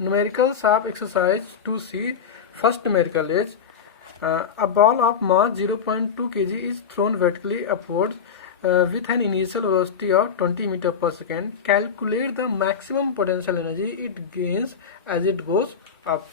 numericals of exercise 2C. First numerical is a ball of mass 0.2 kg is thrown vertically upwards with an initial velocity of 20 meter per second. Calculate the maximum potential energy it gains as it goes up.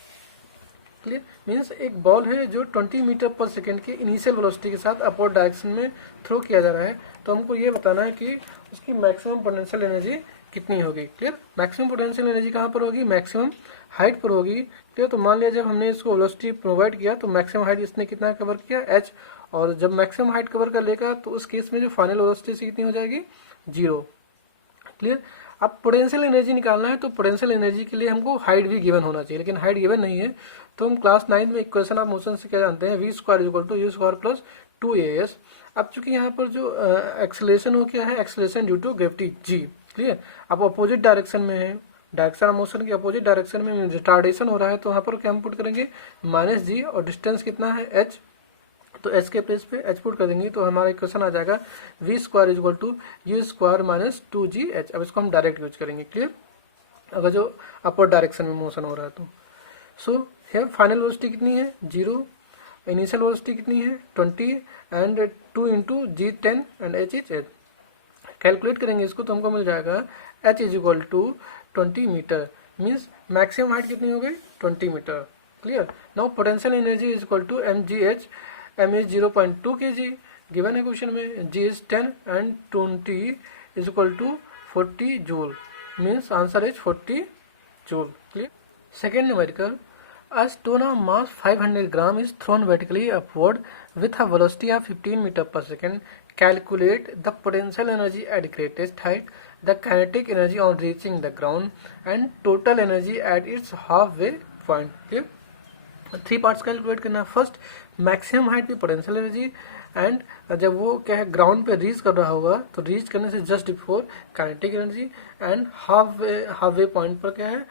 Clear means एक ball है जो 20 metre per second के initial velocity के साथ upward direction में throw किया जा रहा है, तो हमको ये बताना है कि उसकी मैक्सिमम पोटेंशियल एनर्जी कितनी होगी. क्लियर, मैक्सिमम पोटेंशियल एनर्जी कहाँ पर होगी, मैक्सिमम हाइट पर होगी. क्लियर, तो मान लिया जब हमने इसको वेलोसिटी प्रोवाइड किया तो मैक्सिमम हाइट इसने कितना कवर किया, h, और जब मैक्सिमम हाइट कवर कर लेगा तो उस केस में जो फाइनल वेलोसिटी से कितनी हो जाएगी, 0. क्लियर, अब पोटेंशियल एनर्जी निकालना है तो पोटेंशियल एनर्जी के लिए हमको हाइट भी गिवन होना चाहिए, लेकिन हाइट गिवन नहीं है. तो हम क्लास 9 में इक्वेशन ऑफ मोशन से क्या जानते हैं, v² = u² + 2as. अब चूंकि यहाँ पर जो एक्सेलरेशन हो क्या है, acceleration due to gravity g. Clear, अब अपोजिट डायरेक्शन में है, डायरेक्शन ऑफ मोशन के अपोजिट डायरेक्शन में रिटार्डेशन हो रहा है, तो यहाँ पर क्या हम पुट करेंगे, -g, और डिस्टेंस कितना है, h. तो h के प्लेस पे h पुट कर देंगे तो हमारा इक्वेशन आ जाएगा v² = u² - 2gh. अब इसको हम डायरेक्ट यूज करेंगे. क्लियर, अगर जो अपवर्ड डायरेक्शन में मोशन हो रहा है तो. सो है फाइनल वेलोसिटी कितनी है, 0, इनिशियल वेलोसिटी कितनी है, 20, and 2 × g10 and h is h. Calculate करेंगे इसको तो हमको मिल जाएगा h = 20 metre. Means maximum height कितनी हो गई, 20 metre. Clear, now potential energy is equal to mgh. m is 0.2 kg given है क्वेश्चन में, g is 10 and 20 is equal to 40 joule. Means answer is 40 joule. Clear, second numerical, a stone of mass 500 gram is thrown vertically upward with a velocity of 15 meter per second. Calculate the potential energy at greatest height, the kinetic energy on reaching the ground, and total energy at its halfway point. Okay? 3 parts calculate करना है. First maximum height पे potential energy, and जब वो क्या है ground पे reach कर रहा होगा तो रीच करने से just before kinetic energy, and half way point पर क्या है,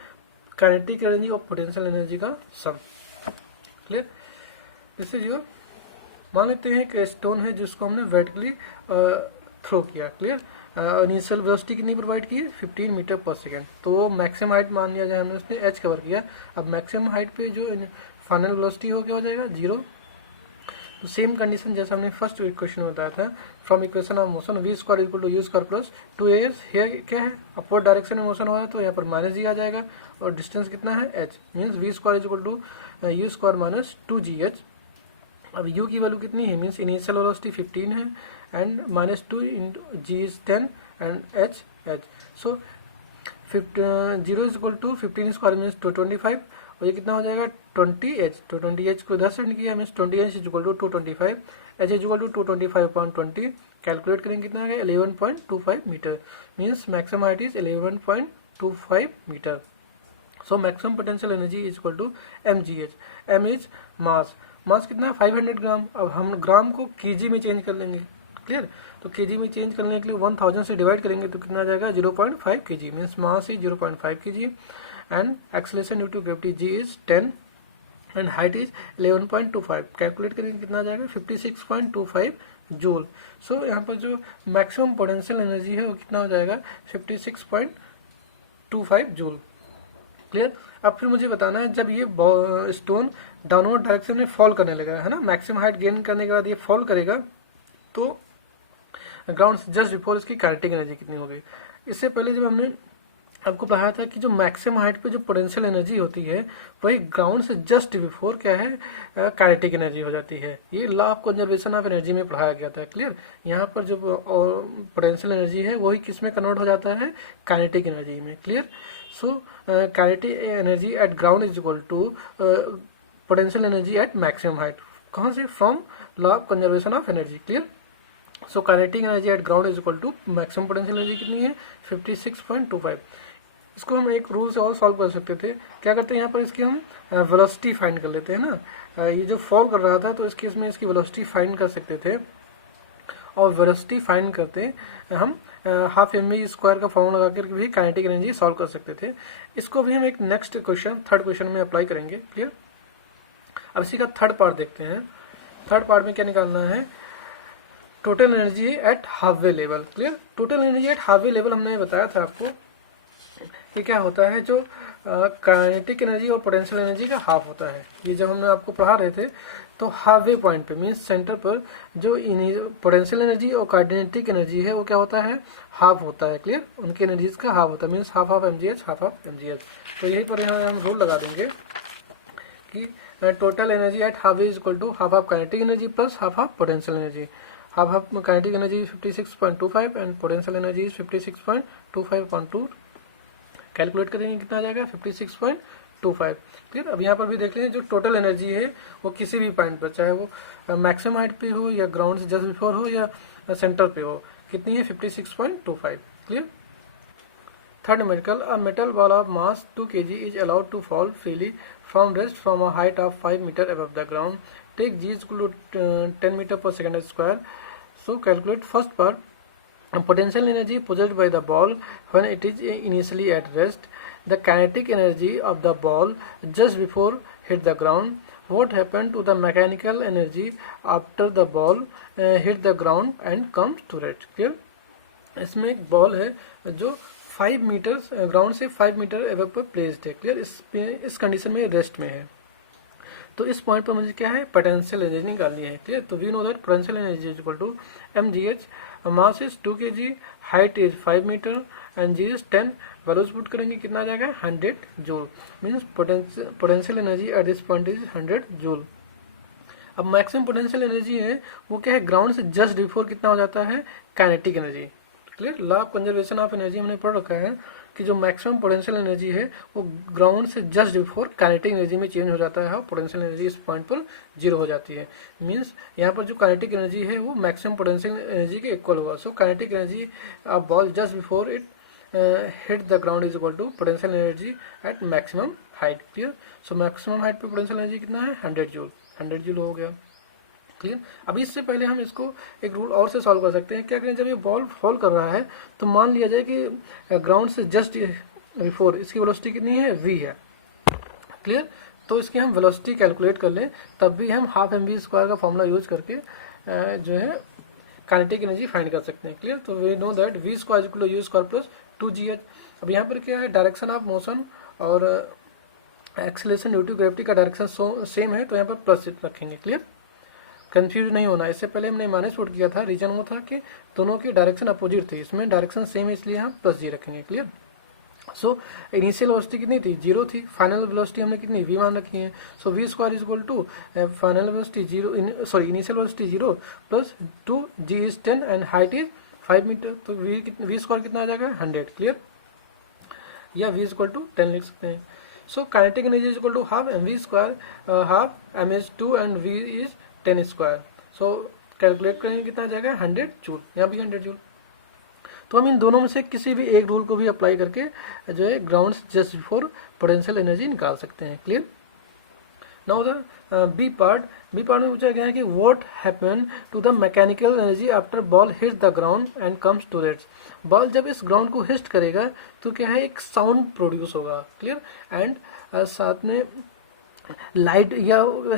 काइनेटिक एनर्जी और पोटेंशियल एनर्जी का सम. क्लियर, दिस इज योर, मान लेते हैं कि स्टोन है जिसको हमने वर्टिकली थ्रो किया. क्लियर, इनिशियल वेलोसिटी कितनी प्रोवाइड की, 15 मीटर पर सेकेंड. तो मैक्सिमम हाइट मान लिया जाए हमने, उसने h कवर किया. अब मैक्सिमम हाइट पे जो फाइनल वेलोसिटी हो क्या हो जाएगा, 0. तो सेम कंडीशन जैसा हमने फर्स्ट इक्वेशन में बताया था, from equation of motion v² = u² + 2as. Here क्या है, अपवर्ड डायरेक्शन में मोशन हो रहा है तो यहाँ पर -g आ जाएगा, और डिस्टेंस कितना है, h. Means v² = u² - 2gh. अब u की वैल्यू कितनी है, मीन्स इनिशियल वेलोसिटी 15 है, and -2 × g is 10 and h. So 0 = 15² means 225, और ये कितना हो जाएगा, 20h. तो 20h को इधर सेंड किया, मीन्स 20h = 225, h = 225/20. कैलकुलेट करेंगे कितना आ गया, 11.25 metre. Means maximum height is 11.25 metre. So maximum potential energy is equal to mgh. m is mass, mass कितना है, 500 ग्राम. अब हम ग्राम को केजी में चेंज कर लेंगे. क्लियर, तो केजी में चेंज करने के लिए 1000 से डिवाइड करेंगे तो कितना आ जाएगा, 0.5 kg. Means mass is 0.5 kg, and acceleration due to gravity g is 10 and height is 11.25. Calculate करेंगे कितना आ जाएगा, 56.25 जूल. सो यहाँ पर जो मैक्सिमम पोटेंशियल एनर्जी है वो कितना हो जाएगा, 56.25 जूल. क्लियर, अब फिर मुझे बताना है जब ये स्टोन डाउनवर्ड डायरेक्शन में फॉल करने लगा है ना, मैक्सिमम हाइट गेन करने के बाद ये फॉल करेगा तो ग्राउंड से जस्ट बिफोर इसकी काइनेटिक एनर्जी कितनी हो गई. इससे पहले जब हमने आपको पढ़ाया था कि जो मैक्सिमम हाइट पे जो पोटेंशियल एनर्जी होती है वही ग्राउंड से जस्ट बिफोर क्या है, काइनेटिक एनर्जी हो जाती है. ये law of conservation of energy में पढ़ाया गया था. क्लियर, यहाँ पर जो पोटेंशियल एनर्जी है वही किस में कन्वर्ट हो जाता है, काइनेटिक एनर्जी में. Clear, so kinetic energy at ground is equal to potential energy at maximum height. कहाँ से, from law of conservation of energy. Clear, so kinetic energy at ground is equal to maximum potential energy कितनी है, 56.25. इसको हम एक rule से और solve कर सकते थे. क्या करते हैं, यहाँ पर इसकी हम वेलोसिटी फाइंड कर लेते हैं ना. ये जो फॉल कर रहा था तो इस केस में इसकी वेलोसिटी फाइंड कर सकते थे, और वेलोसिटी फाइंड करते हम हाफ mv² का फॉर्मूला लगा कर भी काइनेटिक एनर्जी सॉल्व कर सकते थे. इसको भी हम एक नेक्स्ट क्वेश्चन, थर्ड क्वेश्चन में अप्लाई करेंगे. क्लियर, अब इसी का थर्ड पार्ट देखते हैं. थर्ड पार्ट में क्या निकालना है, total energy at half way level. Clear, total energy at half way level हमने बताया था आपको कि क्या होता है, जो काइनेटिक एनर्जी और पोटेंशियल एनर्जी का हाफ होता है। ये जब हमने आपको पढ़ा रहे थे तो हाफवे पॉइंट पे मीन्स सेंटर पर जो पोटेंशियल एनर्जी और काइनेटिक एनर्जी है वो क्या होता है, हाफ होता है। क्लियर, उनकी एनर्जीज का हाफ होता है means half of mgh half of mgh। तो यही पर यहाँ हम रूल लगा देंगे कि total energy at half is equal to half of kinetic energy plus half of potential energy. Half of kinetic energy 56.25 and potential energy is 56.25/2। Calculate करेंगे कितना आ जाएगा 56.25। क्लियर, अब यहाँ पर भी देख लें जो टोटल एनर्जी है वो किसी भी पॉइंट पर, चाहे वो मैक्सिमम हाइट पे हो या ग्राउंड से जस्ट बिफोर हो या सेंटर पे हो, कितनी है 56.25। Clear. Third numerical, a metal ball of mass 2 kg is allowed to fall freely from rest from a height of 5 metre above the ground. Take g equal to 10 metre per second square. So calculate first part, potential energy possessed by the ball when it is initially at rest, the kinetic energy of the ball just before hit the ground, what happened to the mechanical energy after the ball hit the ground and comes to rest। clear, इसमें एक ball है जो 5 metre ground से 5 metre above पर placed है। Clear, इस condition में rest में है। तो इस पॉइंट पर मुझे क्या है, पोटेंशियल एनर्जी निकालनी है। क्लियर, तो we know that potential energy is equal to mgh, mass is 2 kg, height is 5 metre and g is 10। Values put करेंगे कितना आ जाएगा 100 joule. Means potential energy at this point is 100 joule. अब maximum potential energy है वो क्या है, ground से जस्ट बिफोर कितना हो जाता है, kinetic energy. Clear, law of conservation of energy हमने पढ़ रखा है कि जो मैक्सिमम पोटेंशियल एनर्जी है वो ग्राउंड से जस्ट बिफोर काइनेटिक एनर्जी में चेंज हो जाता है और पोटेंशियल एनर्जी इस पॉइंट पर 0 हो जाती है। मींस यहाँ पर जो काइनेटिक एनर्जी है वो मैक्सिमम पोटेंशियल एनर्जी के इक्वल होगा। So kinetic energy of ball just before it hit the ground is equal to potential energy at maximum height. Clear, so maximum height पे पोटेंशियल एनर्जी कितना है 100 joule. 100 joule हो गया। Clear, अभी इससे पहले हम इसको एक रूल और से सॉल्व कर सकते हैं। क्या करें, जब ये बॉल फॉल कर रहा है तो मान लिया जाए कि ग्राउंड से जस्ट बिफोर इसकी वेलोसिटी कितनी है, v है। क्लियर, तो इसकी हम वेलोसिटी कैलकुलेट कर लें तब भी हम हाफ mv² का फॉर्मूला यूज करके जो है काइनेटिक एनर्जी फाइंड कर सकते हैं। क्लियर, तो we know that v² equal to u² plus 2gh। अब यहाँ पर क्या है, डायरेक्शन ऑफ मोशन और एक्सेलरेशन ड्यू टू ग्रेविटी का डायरेक्शन सेम है तो यहाँ पर प्लस रखेंगे। क्लियर, कंफ्यूज नहीं होना। इससे पहले हमने माइनस पुट किया था, रीजन वो था कि दोनों की डायरेक्शन अपोजिट थी, इसमें डायरेक्शन सेम है इसलिए हम प्लस जी रखेंगे। क्लियर, सो इनिशियल वेलोसिटी कितनी थी, 0 थी। फाइनल वेलोसिटी हमने कितनी v मान रखी है। So v² is equal to final velocity 0, sorry initial velocity 0 plus 2, g is 10 and height is 5 metre. तो v² कितना आ जाएगा 100। क्लियर, या v इक्वल टू 10 लिख सकते हैं। So kinetic energy is equal to half mv², half mh2 and v is 10 square. So calculate करेंगे कितना आ जाएगा 100 जूल, यहाँ भी 100 जूल। तो हम इन दोनों में से किसी भी एक रूल को भी अप्लाई करके जो है ground just before potential energy निकाल सकते हैं। Clear, now the B part में पूछा गया है कि what happen to the mechanical energy after ball hit the ground and comes to rest. Ball जब इस ग्राउंड को हिट करेगा तो क्या है, एक साउंड प्रोड्यूस होगा। क्लियर, एंड साथ में लाइट या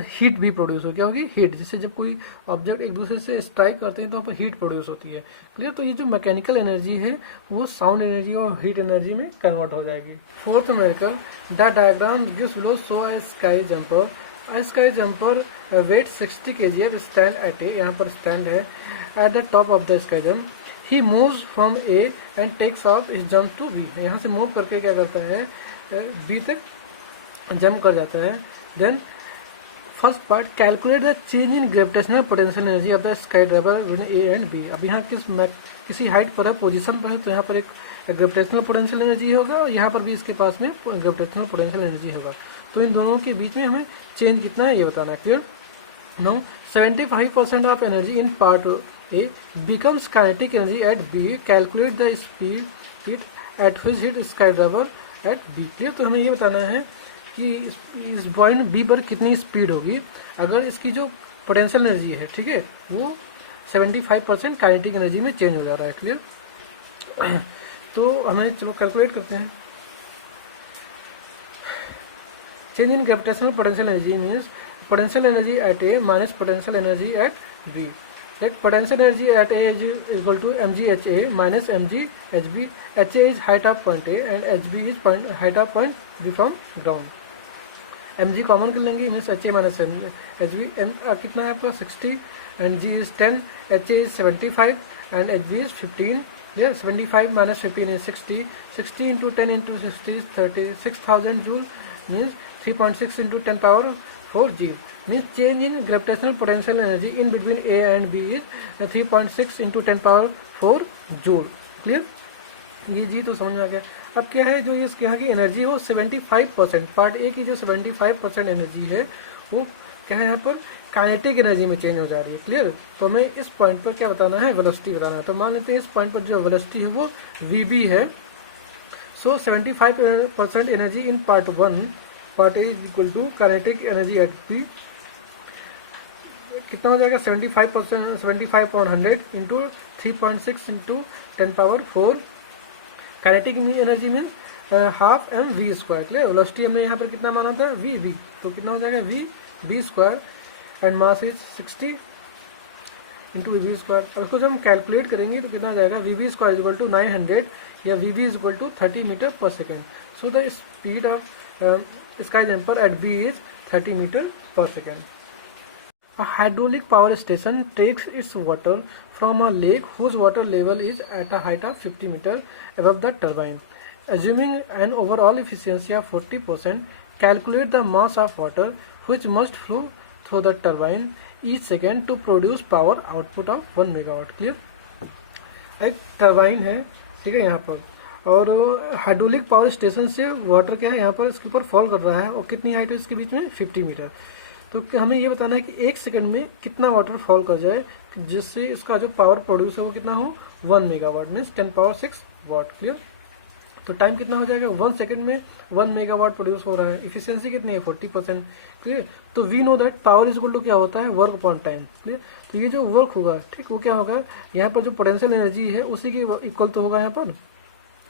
हीट भी प्रोड्यूस हो, क्या होगी, हीट। जिससे जब कोई ऑब्जेक्ट एक दूसरे से स्ट्राइक करते हैं तो वहाँ पर हीट प्रोड्यूस होती है। क्लियर, तो ये जो मैकेनिकल एनर्जी है वो साउंड एनर्जी और हीट एनर्जी में कन्वर्ट हो जाएगी। Fourth numerical, the diagram gives below show a sky jumper. A sky jumper weight 60 kg stand at A, यहाँ पर स्टैंड है at the top of the sky jump. He moves from A and takes off his jump to B. यहाँ से move करके क्या करता है, B तक जंप कर जाता है। Then first part, calculate the change in gravitational potential energy of the sky driver between A and B. अब यहाँ किसी हाइट पर है, पोजीशन पर है, तो यहाँ पर एक ग्रेविटेशनल पोटेंशियल एनर्जी होगा और यहाँ पर भी इसके पास में ग्रेविटेशनल पोटेंशियल एनर्जी होगा। तो इन दोनों के बीच में हमें चेंज कितना है ये बताना है। Clear, no 75% of energy in part A becomes kinetic energy at B. Calculate the speed at which hit sky driver at B. Clear, तो हमें ये बताना है कि इस पॉइंट बी पर कितनी स्पीड होगी अगर इसकी जो पोटेंशियल एनर्जी है, ठीक है, वो 75% काइनेटिक एनर्जी में चेंज हो जा रहा है। क्लियर, तो हमें चलो कैलकुलेट करते हैं। Change in gravitational potential energy means potential energy at A minus potential energy at B. Let potential energy at A is equal to mgha minus mghb. Ha is height of point A and hb is height of point B from ground. mg common कर लेंगे, means ha minus hb. m कितना है आपका 60 and g is 10, ha is 75 and hb is 15. Yeah, 75 minus 15 is 60. 60 into 10 into 60 is 36,000 joule, means 3.6 into 10 power 4 g. Means change in gravitational potential energy in between A and B is 3.6 into 10 power 4 joule. Clear? ये जी तो समझ में आ गया. अब क्या है, जो ये यहाँ की एनर्जी है वो 75%, पार्ट ए की जो 75% एनर्जी है वो क्या है यहाँ पर काइनेटिक एनर्जी में चेंज हो जा रही है. क्लियर? तो हमें इस पॉइंट पर क्या बताना है, वेलोसिटी बताना है. तो मान लेते हैं इस पॉइंट पर जो वेलोसिटी है वो वीबी है. So 75% energy in part one, part A is equal to kinetic energy at B. कितना हो जाएगा 75% 75/100 into 3.6 into 10 power 4. Kinetic energy means half m v square. Clear? Velocity हमने यहाँ पर कितना माना था, वी वी. तो कितना हो जाएगा v B square and mass is 60 into v B square. और उसको जब हम कैलकुलेट करेंगे तो कितना हो जाएगा, v B square is equal to 900 या v B is equal to 30 metre per second. So the speed of sky jumper at B is 30 metre per second. A hydraulic power station takes its water from a lake whose water level is at a height of 50 meters above the turbine. Assuming an overall efficiency of 40%, calculate the mass of water which must flow through the turbine each second to produce power output of 1 megawatt. Clear? एक turbine है, ठीक है, यहाँ पर, और hydraulic power station से water क्या है यहाँ पर इसके ऊपर फॉल कर रहा है. और कितनी हाइट है इसके बीच में, 50 मीटर. तो हमें ये बताना है कि एक सेकंड में कितना वाटर फॉल कर जाए जिससे इसका जो पावर प्रोड्यूस है वो कितना हो, 1 megawatt, means 10 power 6 watt. Clear? तो टाइम कितना हो जाएगा, 1 सेकंड में 1 मेगावाट प्रोड्यूस हो रहा है. इफिशियंसी कितनी है, 40%. क्लियर? तो we know that power is equal to क्या होता है, वर्क अपॉन टाइम. क्लियर? तो ये जो वर्क होगा, ठीक, वो क्या होगा, यहाँ पर जो पोटेंशियल एनर्जी है उसी के इक्वल तो होगा यहाँ पर.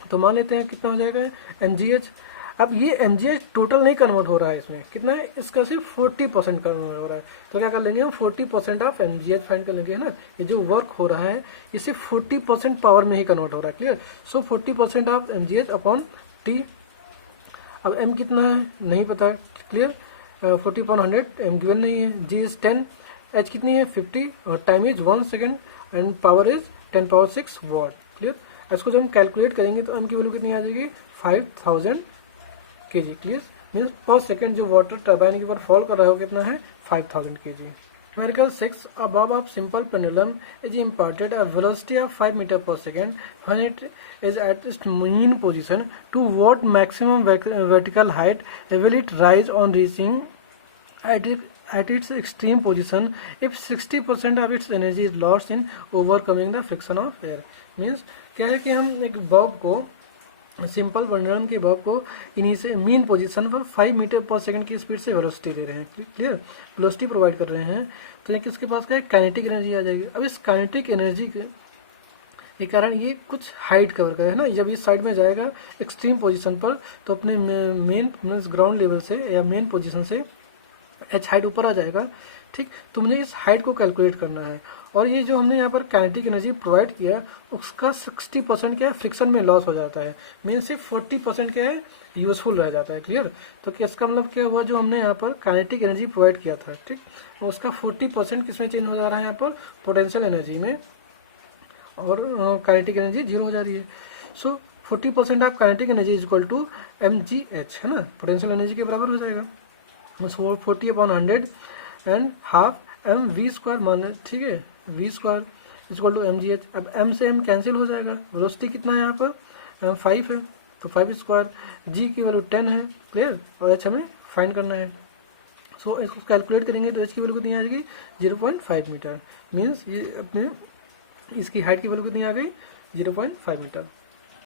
तो मान लेते हैं कितना हो जाएगा mgh. अब ये mgh टोटल नहीं कन्वर्ट हो रहा है, इसमें कितना है, इसका सिर्फ 40% कन्वर्ट हो रहा है. तो क्या कर लेंगे हम, 40% ऑफ mgh फाइंड कर लेंगे, है ना. ये जो वर्क हो रहा है ये सिर्फ 40% पावर में ही कन्वर्ट हो रहा है. Clear? So 40% of mgh upon t. अब m कितना है नहीं पता. क्लियर? 40/100 m गिवन नहीं है. g इज 10, h कितनी है 50 और time is 1 second and power is 10 power 6 watt. Clear? इसको जब हम कैलकुलेट करेंगे तो m की वैल्यू कितनी आ जाएगी, 5000 kg. क्लियर? मीन्स पर सेकेंड जो वाटर टर्बाइन के ऊपर फॉल कर रहा है वो कितना है, 5000 kg. Numerical 6. A bob of simple pendulum is imparted a velocity of 5 meter per second when it is at its mean position. To what maximum vertical height will it rise on reaching at its extreme position if 60% of its energy is lost in overcoming the friction of air. Means क्या है कि हम एक Bob को, simple pendulum के Bob को इन्हीं से मीन पोजीशन पर 5 मीटर पर सेकंड की स्पीड से वेलोसिटी दे रहे हैं. क्लियर? वेलोसिटी प्रोवाइड कर रहे हैं. तो ये किसके पास क्या है, काइनेटिक एनर्जी आ जाएगी. अब इस काइनेटिक एनर्जी के कारण ये कुछ हाइट कवर करे, है ना. जब इस साइड में जाएगा एक्सट्रीम पोजीशन पर तो अपने मेन ग्राउंड लेवल से या मेन पोजीशन से h हाइट ऊपर आ जाएगा. ठीक, तो मुझे इस हाइट को कैलकुलेट करना है. और ये जो हमने यहाँ पर काइनेटिक एनर्जी प्रोवाइड किया उसका 60% क्या है, फ्रिक्शन में लॉस हो जाता है. मेन सिर्फ 40% क्या है, यूजफुल रह जाता है. क्लियर? तो इसका मतलब क्या हुआ, जो हमने यहाँ पर काइनेटिक एनर्जी प्रोवाइड किया था, ठीक, उसका 40% किसमें चेंज हो जा रहा है, यहाँ पर पोटेंशियल एनर्जी में, और काइनेटिक एनर्जी 0 हो जा रही है. So 40% of kinetic energy is equal to mgh, है ना, पोटेंशियल एनर्जी के बराबर हो जाएगा. 40/100 and half m v square मान, ठीक है, v square is equal to mgh. अब m से m कैंसिल हो जाएगा. वेलोसिटी कितना है यहाँ पर, 5 है, तो 5 स्क्वायर. g की वैल्यू 10 है. क्लियर? और h हमें फाइंड करना है. सो इसको कैलकुलेट करेंगे तो h की वैल्यू कितनी आ जाएगी, 0.5 मीटर. मीन्स ये अपने इसकी हाइट की वैल्यू कितनी आ गई, 0.5 मीटर.